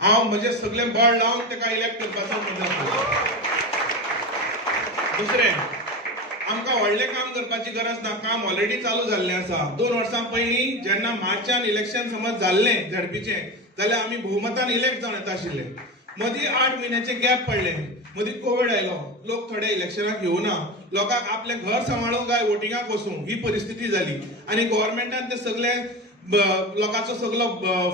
हांव म्हजे सगळे बळ लावन ताका इलेक्ट करपाचो म्हणटा. दुसरें, आमकां व्हडलें काम करपाची गरज ना. काम ऑलरेडी चालू जाल्लें आसा. 2 वर्सां पयलीं जेन्ना मार्चान इलेक्शन समज जाल्लें झडपीचें, जाल्यार आमी भोवमतान इलेक्ट जावन येता आशिल्ले. मदीं 8 म्हयन्याचे गॅप पडले. मदीं कोविड आयलो. लोक थोडे इलेक्शनाक येवना. लोकांक आपलें घर सांबाळूंक काय वोटिंगाक वचूं ही परिस्थिती जाली. आनी गव्हर्मेंटान ते सगळे लोकांचो सगळो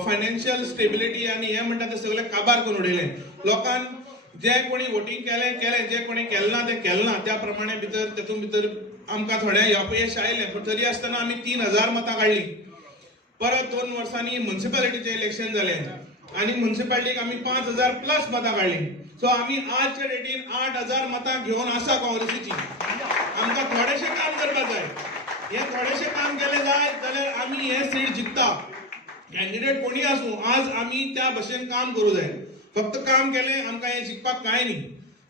फायनान्शियल स्टेबिलिटी आनी हे म्हणटा ते सगळे काबार करून उडयलें. लोकांन जे कोणी वोटिंग केलें, जे कोणी केलें ना ते केलें ना. त्या प्रमाणे भितर तेतून भितर आमकां थोडें अपयश आयलें. पूण तरी आसतना आमी 3000 मतां काडली. परत 2 वर्सांनी म्युनिसिपालिटीचें इलेक्शन जालें आनी म्युनिसिपालिटीक आमी 5000 प्लस मतां काडली. सो आमी आजच्या डेटीन 8000 मतां घेवन आसा काँग्रेसीची. आमकां थोडेशें काम करपाक जाय. हे थोडेशें काम केलें जाल्यार आमी हे सीट जिखता. कॅन्डिडेट कोणी आसूं, आज आमी त्या भशेन काम करूं जाय. फक्त काम केलें आमकां हें जिखपाक कांय न्ही.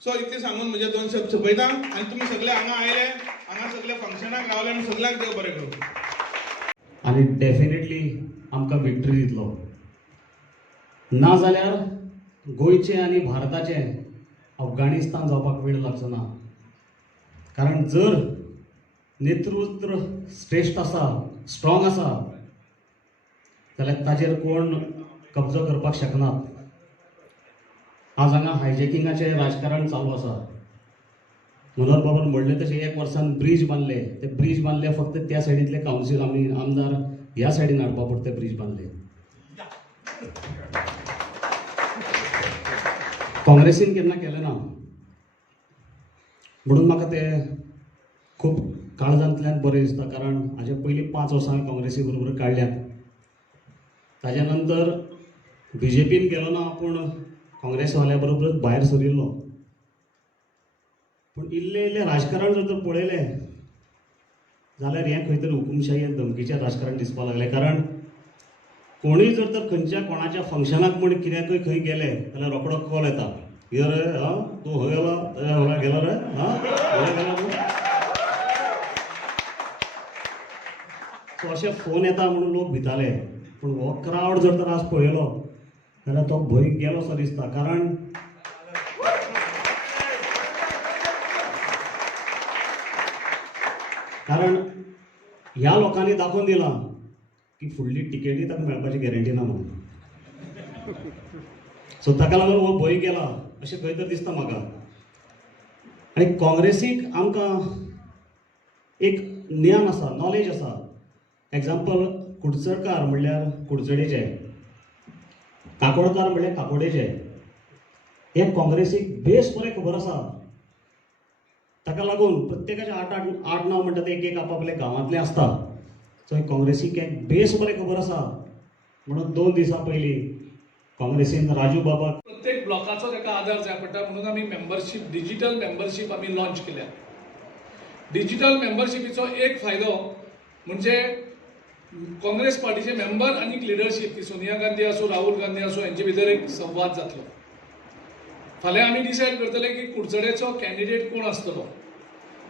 सो इतलें सांगून म्हजे 2 शब्द सोंपयता. आनी तुमी सगळे हांगा आयले, हांगा सगळे फंक्शनाक रावले आनी सगळ्यांक देव बरें करूं. आनी डेफिनेटली आमकां विक्टरी दितलो. ना जाल्यार गोंयचें आनी भारताचें अफगाणिस्तान जावपाक वेळ लागचो ना. कारण जर नेतृत्व श्रेश्ठ आसा, स्ट्रॉंग आसा, जाल्यार ताजेर कोण कब्जो करपाक शकनात. आज हांगा हायजॅकिंगाचें राजकारण चालू आसा. मनोहर बाबान म्हणलें तशें 1 वर्सान ब्रीज बांदले. ते ब्रीज बांदले फक्त त्या सायडींतले कावन्सील आमी आमदार ह्या सायडीन हाडपा पुरते ब्रीज बांदले. काँग्रेसीन केन्ना केलें ना. म्हणून म्हाका तें खूब काळजांतल्यान बरें दिसता. कारण हाजे पयलीं 5 वर्सां काँग्रेसी बरोबर काडल्यात. ताज्या नंतर BJPन गेलो ना, पूण काँग्रेसवाल्या बरोबरच भायर सरिल्लो. पूण इल्लें राजकारण जर तर पळयलें जाल्यार हें खंय तरी हुकुमशाही आनी धमकीचें राजकारण दिसपाक लागलें. कारण कोणूय जर तर खंयच्या कोणाच्या फंक्शनाक म्हण कित्याकय खंय गेले जाल्यार रोकडो कॉल येता. यो रे, तूं खंय गेला गेलो रे, गेला तूं. सो अशे फोन येता म्हणून लोक भिताले. पूण हो क्रावड जर तर आज पळयलो जाल्यार तो भंय गेलो सो दिसता. कारण ह्या लोकांनी दाखोवन दिलां की फुडली टिकेटी ताका मेळपाची गॅरंटी ना म्हणून. सो ताका लागून हो भंय गेला अशें खंय तर दिसता म्हाका. आनी काँग्रेसीक आमकां एक ज्ञान आसा, नॉलेज आसा. एग्जाम्पल, कुडचडकार म्हणल्यार कुडचडेचे, काकोडकार म्हणल्यार काकोडेचे. हे काँग्रेसीक बेस बरें खबर आसा. ताका लागून प्रत्येकाचे 8-9 म्हणटा ते एक आपापल्या गांवांतले आसता. सो काँग्रेसीक एक बेस बरें खबर आसा. म्हणून 2 दिसां पयलीं काँग्रेसीन राजू बाबा प्रत्येक ब्लॉकाचो ताका आदार जाय पडटा. म्हणून आमी मेंबरशीप, डिजिटल मेंबरशीप आमी लॉन्च केल्या. डिजिटल मेंबरशिपीचो एक फायदो म्हणजे काँग्रेस पार्टीचे मेंबर आनी लिडरशीप, ती सोनिया गांधी आसूं, राहुल गांधी आसूं, हांचे भितर एक संवाद जातलो. फाल्यां आमी डिसायड करतले की कुडचडेचो कॅन्डिडेट कोण आसतलो.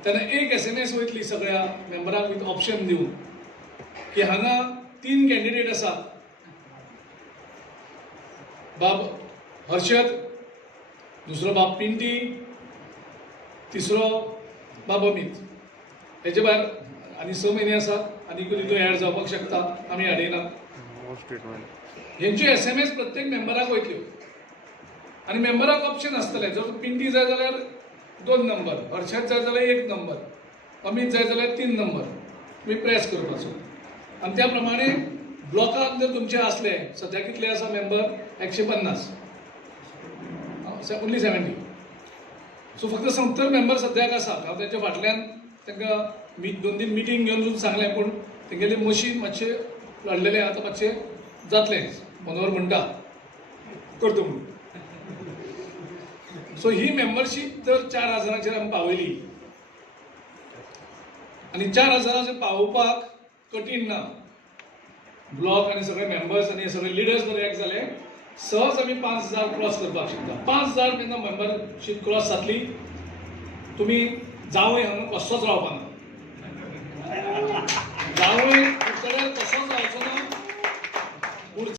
तेन्ना एक SMS वयतली सगळ्या मेंबरांक विथ ऑप्शन दिवन की हांगा 3 कॅन्डिडेट आसात. बाब हर्षद, दुसरो बाब पिंटी, तिसरो बाब अमित. हेचे भायर आनी 6 म्हयने आसात. आनी तितून ऍड जावपाक शकता, आमी हाडिनात. हेंच्यो SMS प्रत्येक मेंबराक वयतल्यो आनी मेंबराक ऑप्शन आसतले. जर पिंटी जाय जाल्यार 2 नंबर, हर्षद जाय जाल्यार 1 नंबर, अमित जाय जाल्यार 3 नंबर तुमी प्रेस करपाचो. आनी त्या प्रमाणे ब्लॉकाक जर तुमचे असले, सध्या कितले आसा मेंबर? 150, ओन्ली 70. सो फक्त 70 मेंबर सद्याक आसात. हांव तांच्या फाटल्यान तांकां 2 मिटींग घेवन सांगलें. पूण तेंगेलें मशीन मातशें लडलेलें आतां मातशें जातलें. मनोहर म्हणटा करता म्हणून. सो ही मेंबरशीप जर 4000चेर आमी पावयली आनी 4000चेर पावोवपाक कठीण ना. ब्लॉक आनी सगळे मेंबर्स आनी सगळे लिडर्स जर एक जाले, सहज आमी 5000 क्रॉस करपाक शकता. 5000 जेन्ना मेंबरशीप क्रॉस जातली, तुमी जावंय हांगा कसोच रावपाना. जावंय कसोच रावचो ना.